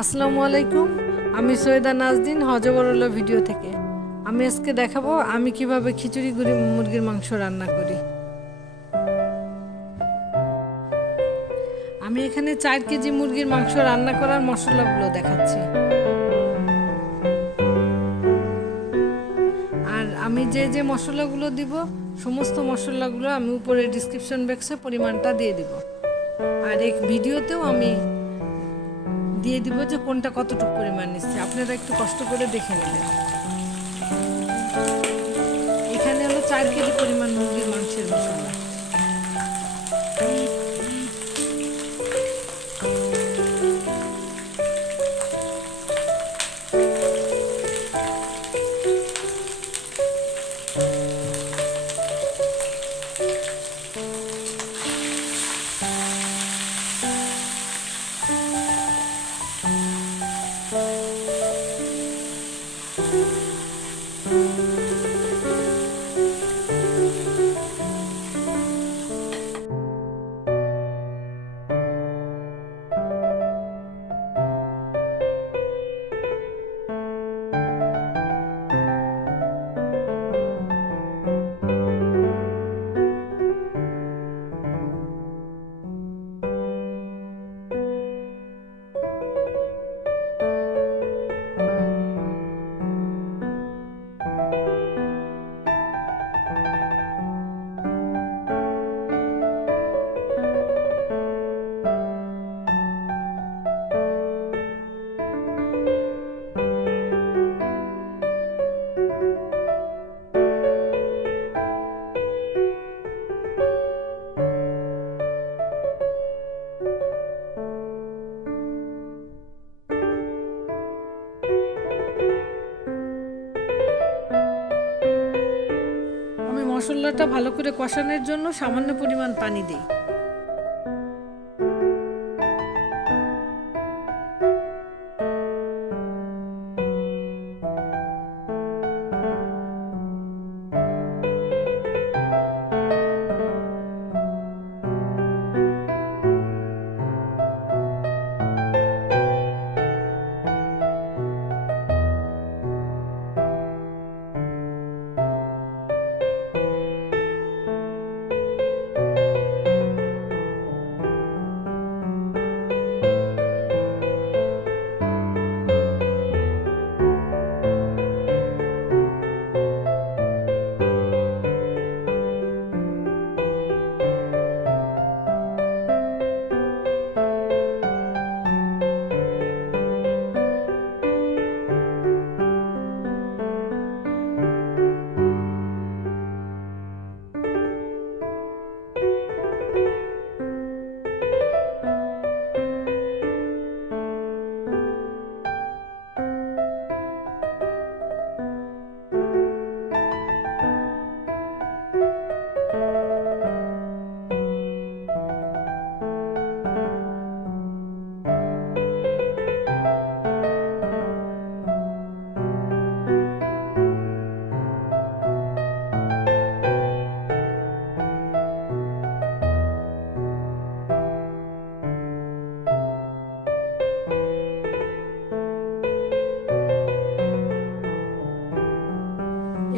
আসসালামু আলাইকুম। আমি সৈয়দা নাজদিন হজবরল ভিডিও থেকে। আমি আজকে দেখাবো আমি কিভাবে খিচুড়ি মুরগির মাংস রান্না করি। আমি এখানে 4 কেজি মুরগির মাংস রান্না করার মশলাগুলো দেখাচ্ছি। আর আমি যে মশলাগুলো দিব সমস্ত মশলাগুলো আমি উপরে ডিসক্রিপশন বক্সে পরিমাণটা দিয়ে দিব। আর এই ভিডিওতেও আমি দিয়ে দিব যে কোনটা কতটুকু পরিমাণ নিচ্ছে, আপনারা একটু কষ্ট করে দেখে নেবেন। এখানে হলো 4 কেজি পরিমাণ মুরগির মাংসের মশলা। আমি মশলাটা ভালো করে কষানোর জন্য সামান্য পরিমাণ পানি দিই।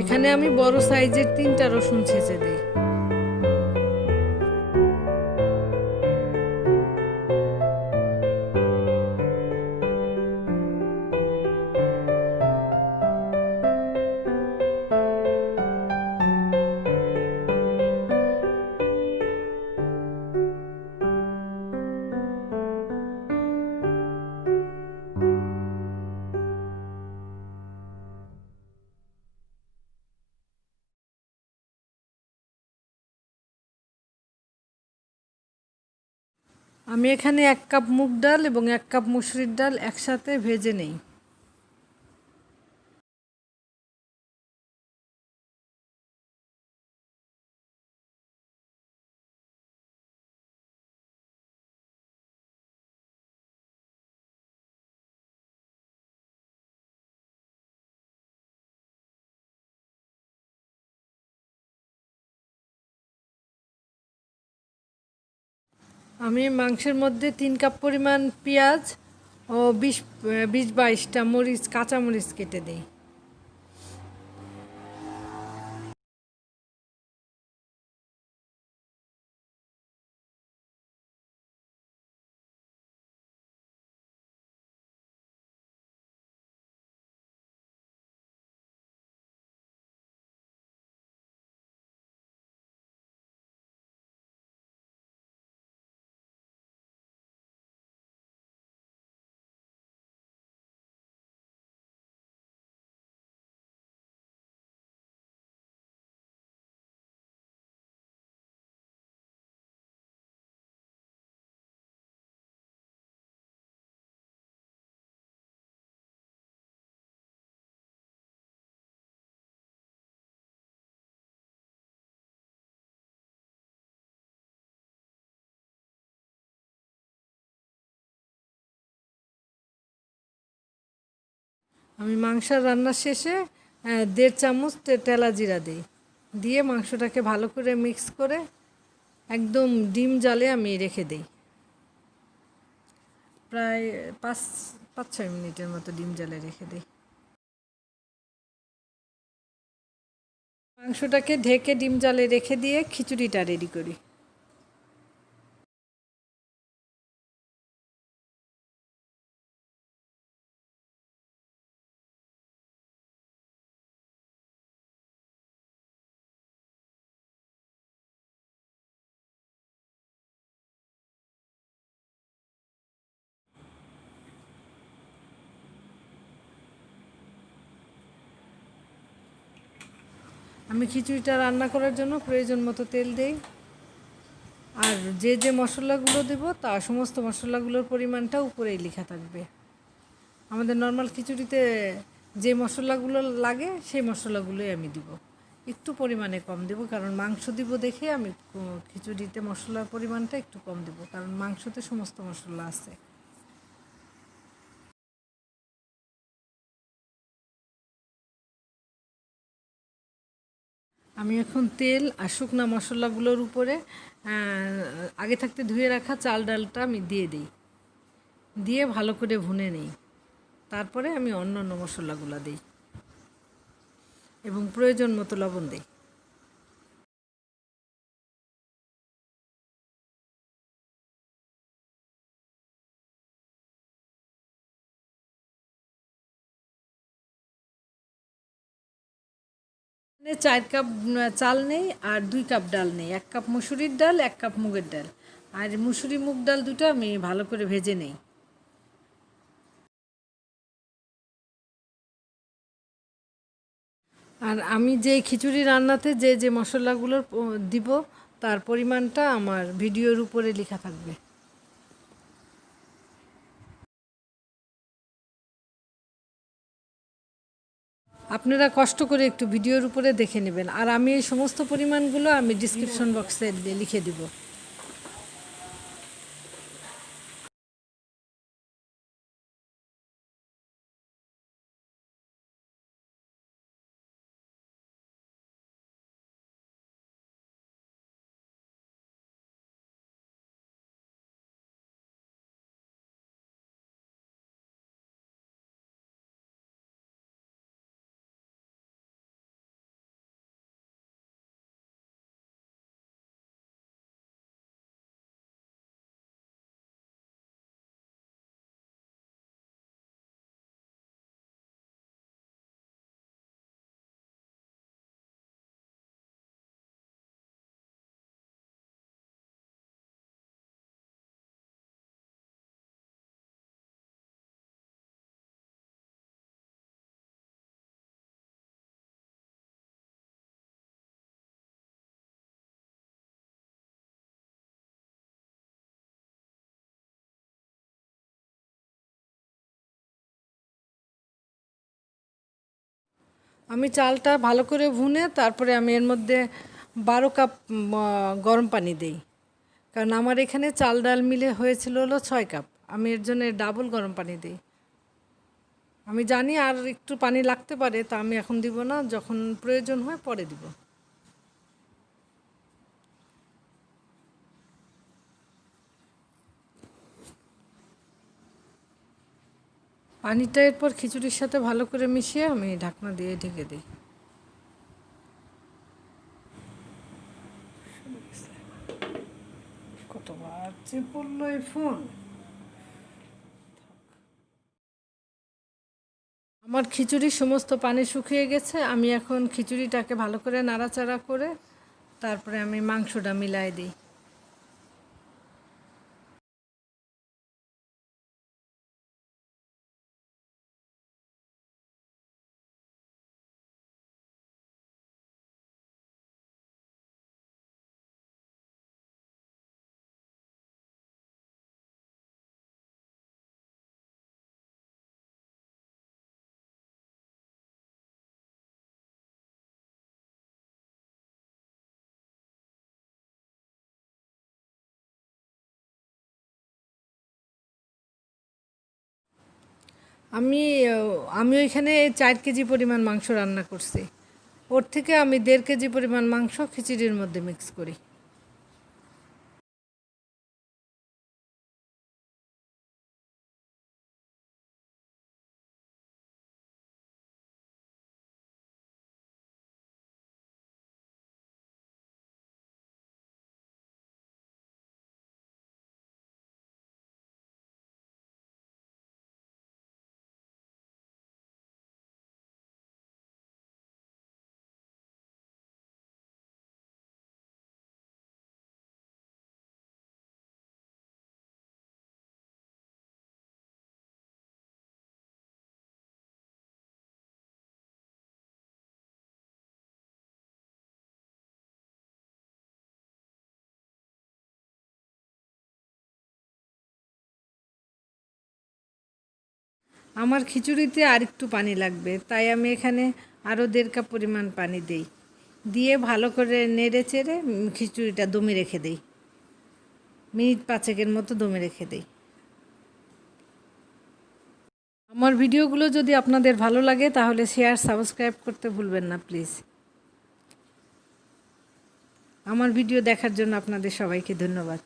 এখানে আমি বড় সাইজের 3টা রসুন ছেঁচে দিই। আমি এখানে 1 কাপ মুগ ডাল এবং 1 কাপ মসুরির ডাল একসাথে ভেজে নেই। আমি মাংসের মধ্যে 3 কাপ পরিমাণ পেঁয়াজ ও 20-22টা মরিচ, কাঁচা মরিচ কেটে দিই। আমি মাংস রান্নার শেষে 1.5 চামচ তেলা জিরা দিই, দিয়ে মাংসটাকে ভালো করে মিক্স করে একদম ডিম জালে আমি রেখে দিই। প্রায় 5-6 মিনিটের মতো ডিম জালে রেখে দিই। মাংসটাকে ঢেকে ডিম জালে রেখে দিয়ে খিচুড়িটা রেডি করি। আমি খিচুড়িটা রান্না করার জন্য প্রয়োজন মতো তেল দিই, আর যে যে মশলাগুলো দেবো তা সমস্ত মশলাগুলোর পরিমাণটা উপরেই লেখা থাকবে। আমাদের নর্মাল খিচুড়িতে যে মশলাগুলো লাগে সেই মশলাগুলোই আমি দিব, একটু পরিমাণে কম দেব, কারণ মাংস দিব দেখে আমি খিচুড়িতে মশলার পরিমাণটা একটু কম দেব, কারণ মাংসতে সমস্ত মশলা আছে। আমি এখন তেল আর শুকনা মশলাগুলোর উপরে আগে থাকতে ধুয়ে রাখা চাল ডালটা আমি দিয়ে দিই, দিয়ে ভালো করে ভুনে নিই। তারপরে আমি অন্য অন্য মশলাগুলো দিই এবং প্রয়োজন মতো লবণ দিই। মানে 4 কাপ চাল নেই আর 2 কাপ ডাল নেই, 1 কাপ মুসুরির ডাল, 1 কাপ মুগের ডাল, আর মুসুরি মুগ ডাল দুটো আমি ভালো করে ভেজে নেই। আর আমি যে খিচুড়ি রান্নাতে যে যে মশলাগুলো দিব তার পরিমাণটা আমার ভিডিওর উপরে লেখা থাকবে। আপনারা কষ্ট করে একটু ভিডিওর উপরে দেখে নেবেন, আর আমি এই সমস্ত পরিমাণগুলো আমি ডিসক্রিপশন বক্সে লিখে দিব। আমি চালটা ভালো করে ভুনে তারপরে আমি এর মধ্যে 12 কাপ গরম পানি দিই, কারণ আমার এখানে চাল ডাল মিলে হয়েছিল হলো 6 কাপ। আমি এর জন্য ডাবল গরম পানি দিই। আমি জানি আর একটু পানি লাগতে পারে, তা আমি এখন দিব না, যখন প্রয়োজন হয় পরে দিব। পানিটা এরপর খিচুড়ির সাথে ভালো করে মিশিয়ে আমি ঢাকনা দিয়ে ঢেকে দিই। কতবার যে পড়লো এই ফোন। আমার খিচুড়ির সমস্ত পানি শুকিয়ে গেছে। আমি এখন খিচুড়িটাকে ভালো করে নাড়াচাড়া করে তারপরে আমি মাংসটা মিলাই দিই। আমি আমি ওইখানে 4 কেজি পরিমাণ মাংস রান্না করছি। ওর থেকে আমি 1.5 কেজি পরিমাণ মাংস খিচুড়ির মধ্যে মিক্স করি। আমার খিচুড়িতে আর একটু পানি লাগবে, তাই আমি এখানে আরও 1.5 কাপ পরিমাণ পানি দিই। দিয়ে ভালো করে নেড়ে চেড়ে খিচুড়িটা দমে রেখে দিই। মিনিট 5 মতো দমে রেখে দিই। আমার ভিডিওগুলো যদি আপনাদের ভালো লাগে তাহলে শেয়ার সাবস্ক্রাইব করতে ভুলবেন না প্লিজ। আমার ভিডিও দেখার জন্য আপনাদের সবাইকে ধন্যবাদ।